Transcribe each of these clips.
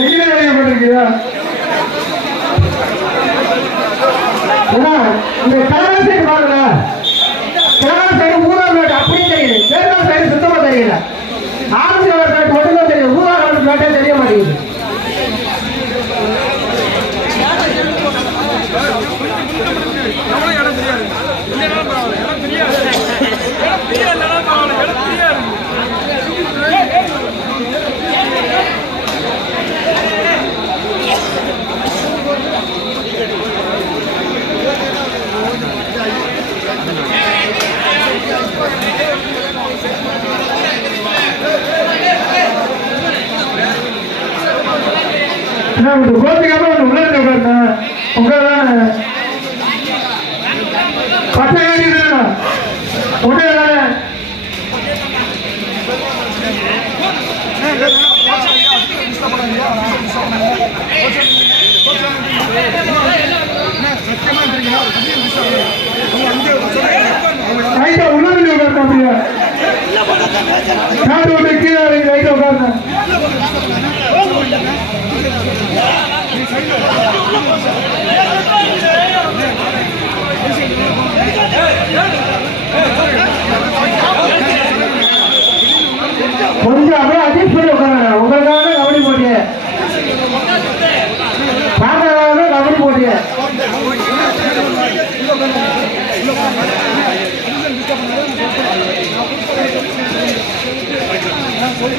எங்கே அறியப்பட்டிருக்கியா இந்த கலர் சைடு பாருங்க. கலர் சைடு ஊதா மேட் அப்படியே தெரியுது. தேர்தல் சைடு சுத்தமா தெரியல. ஆரஞ்சு கலர் மேட் மட்டும் தான் தெரியும் ஊதா கலர் மேட்டே தெரிய மாட்டேங்குது. என்ன ஒரு கோபிக்காம ஒரு உள்ள உட்காருண்ணா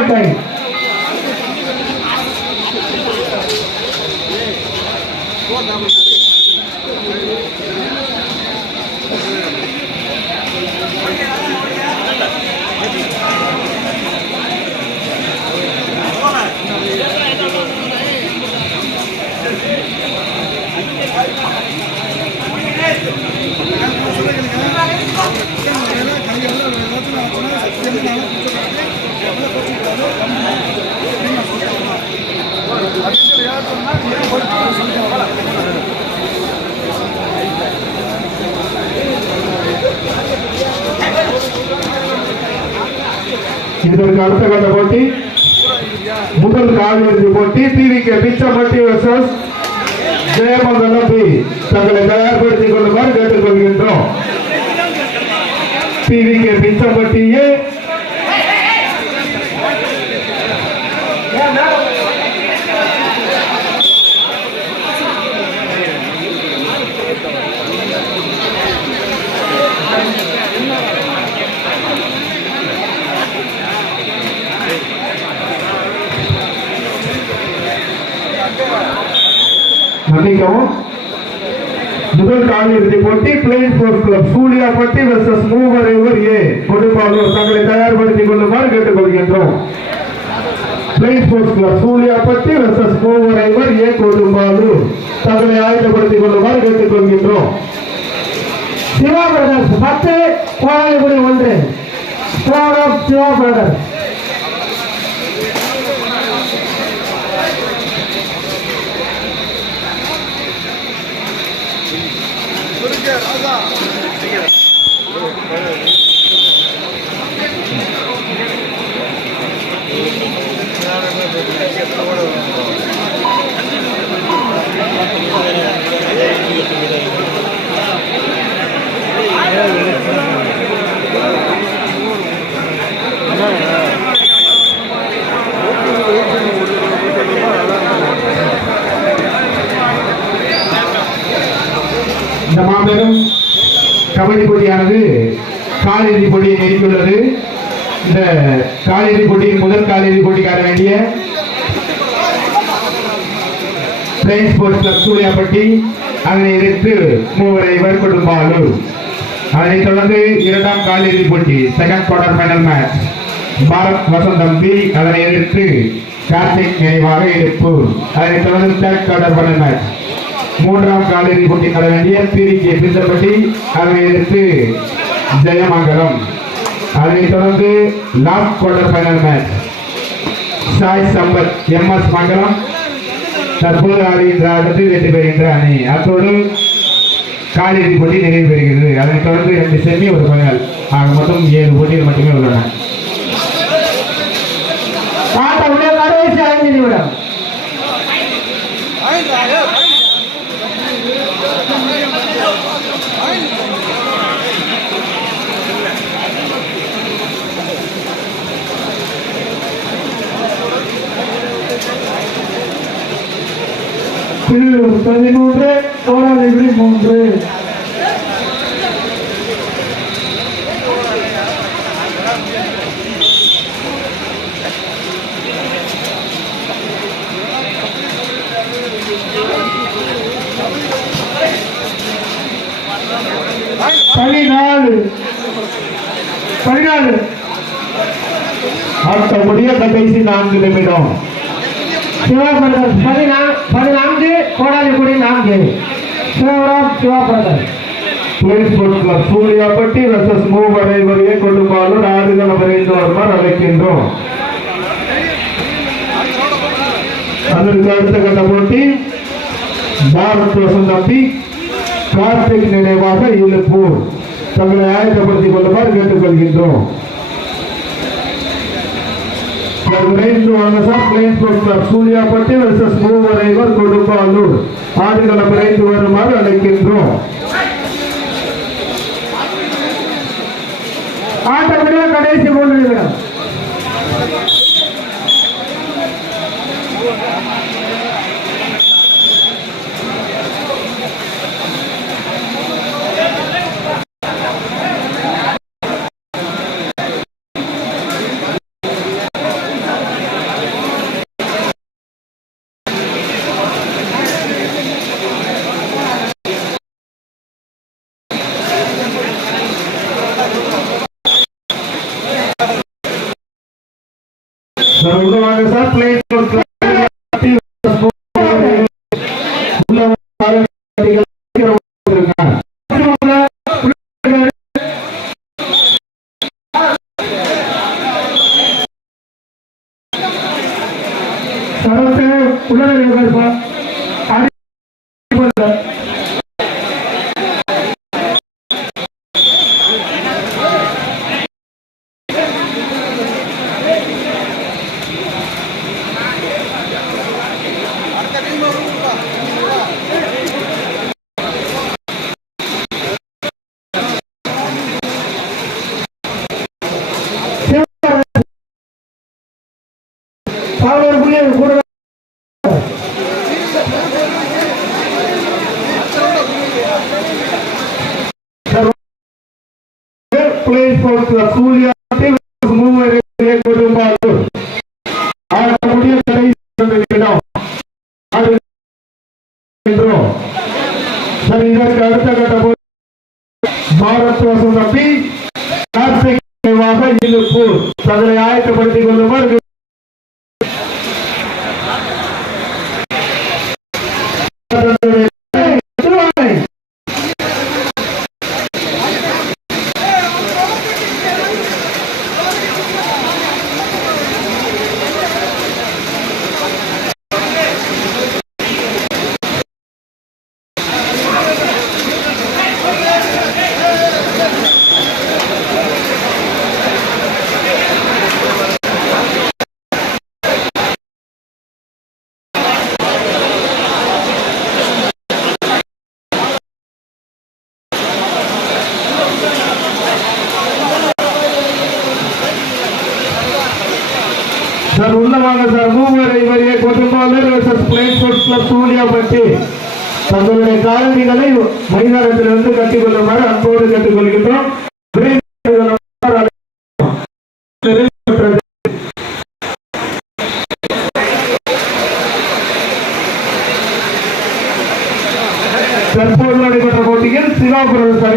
டூ வாட்டாய் இதற்கு அடுத்த கட்ட போட்டி. முதல் காலிறுதி போட்டி. TVK Pichamatti versus Jayamangalam B தங்களை தயார்படுத்திக் கொள்ளுமாறு கேட்டுக்கொள்கின்றோம். டிவிகே பிச்சமட்டியே மன்னிக்கவும். முதல் காலிறுதி போட்டி plane sports club Suliyapatti versus மூவர் இவர் ஏ கொடுப்பாளர் தங்களை தயார்படுத்திக் கொள்ளுமாறு கேட்டுக்கொள்கின்றோம். Plane sports club Suliyapatti versus மூவர் இவர் ஏ கொடும்பாலூர் தங்களை ஆயுதப்படுத்திக் கொள்ளுமாறு கேட்டுக்கொள்கின்றோம். சிவா பிரதர்ஸ் பத்து கோவாலிபுரி ஒன்று. ஸ்கோர் ஆஃப் சிவா பிரதர்ஸ் இந்த கபடி போட்டியானது காலிறுதி போட்டியை நெருங்கியுள்ளது இந்த காலிறுதி போட்டியின் முதல் காலிறுதி போட்டிக்கு வேண்டிய பிளைன் ஸ்போர்ட்ஸ் கிளப் சூர்யாப்பட்டி அதனை எதிர்த்து மூவரை இவர் பாலு. அதனைத் தொடர்ந்து இரண்டாம் காலிறுதி போட்டி second quarter final match Bharat Vasantham B அதனை எதிர்த்து கார்த்திக் நினைவாக எடுப்பூர் அதனைத் தொடர்ந்து தேர்ட் குவார்டர் ஃபைனல் மேட்ச் மூன்றாம் காலிறுதி போட்டி நட வேண்டிய பிரிகே பிந்தப்பட்டி அதனை எதிர்த்து ஜெயமங்கலம். அதனைத் தொடர்ந்து last quarter final match Sai Sampath M S Mangalam தற்போது ஆடுகின்ற ஆட்டத்தில் வெற்றி பெறுகின்ற அணி. அத்தோடு காலிறுதி போட்டி நிறைவு பெறுகிறது. அதனைத் தொடர்ந்து ரெண்டு செமி ஒரு ஃபைனல் ஆக மொத்தம் ஏழு போட்டிகள் மட்டுமே உள்ளன. ஆட்டமுடைய கடைசி ஐந்து நிமிடம். திருவூர் பதிமூன்று கோடாலிபுரி மூன்று. பதினாலு. பதினாலு. ஆட்டமுடைய கடைசி நான்கு நிமிடம். சிவபரதன் பதினா பதினான்கு கோடாலிக்குடி நான்கு. Sivaram Sivabharathan blaze sports club Suzhiyapatti versus மூவரை வரையே கொள்ளுமாறு ஆடுகள விரைந்து வருமாறு அழைக்கின்றோம். அதற்கு அடுத்த கட்ட போட்டி பாரத் வசந்தம்பி கார்த்திக் நினைவாக இழுப்பூர். தங்களை ஆயத்தப்படுத்திக் கொள்ளுமாறு கேட்டுக்கொள்கின்றோம். விரைந்து வாங்க sir plane sports club Suzhiyapatti versus மூவரைவர் கொடுப்பாலூர் ஆடுகள விரைந்து வருமாறு அழைக்கின்றோம் ஆட்டமுடைய கடைசி மூன்று நிமிடம் சார் உள்ள வாங்க சார் பிளேன் ஸ்போர்ட்ஸ் கிளப் உள்ள வாங்க சரத்து உள்ள ಸರ್ ಇದಕ್ಕೆ ಅರ್ಥಘಟಬಹುದು ಭಾರತ ತಪ್ಪಿ ಕಾರ್ತಿಕವಾದ ಇಲ್ಲುಪ್ಪು ತದರ ಆಯತಪಡಿಸಿಕೊಂಡು ಬರಬೇಕು Sports club Suzhiyapatti தங்களுடைய காலணிகளை மைதானத்திலிருந்து கட்டிக்கொள்ளுமாறு அன்போடு கேட்டுக்கொள்கின்றோம்.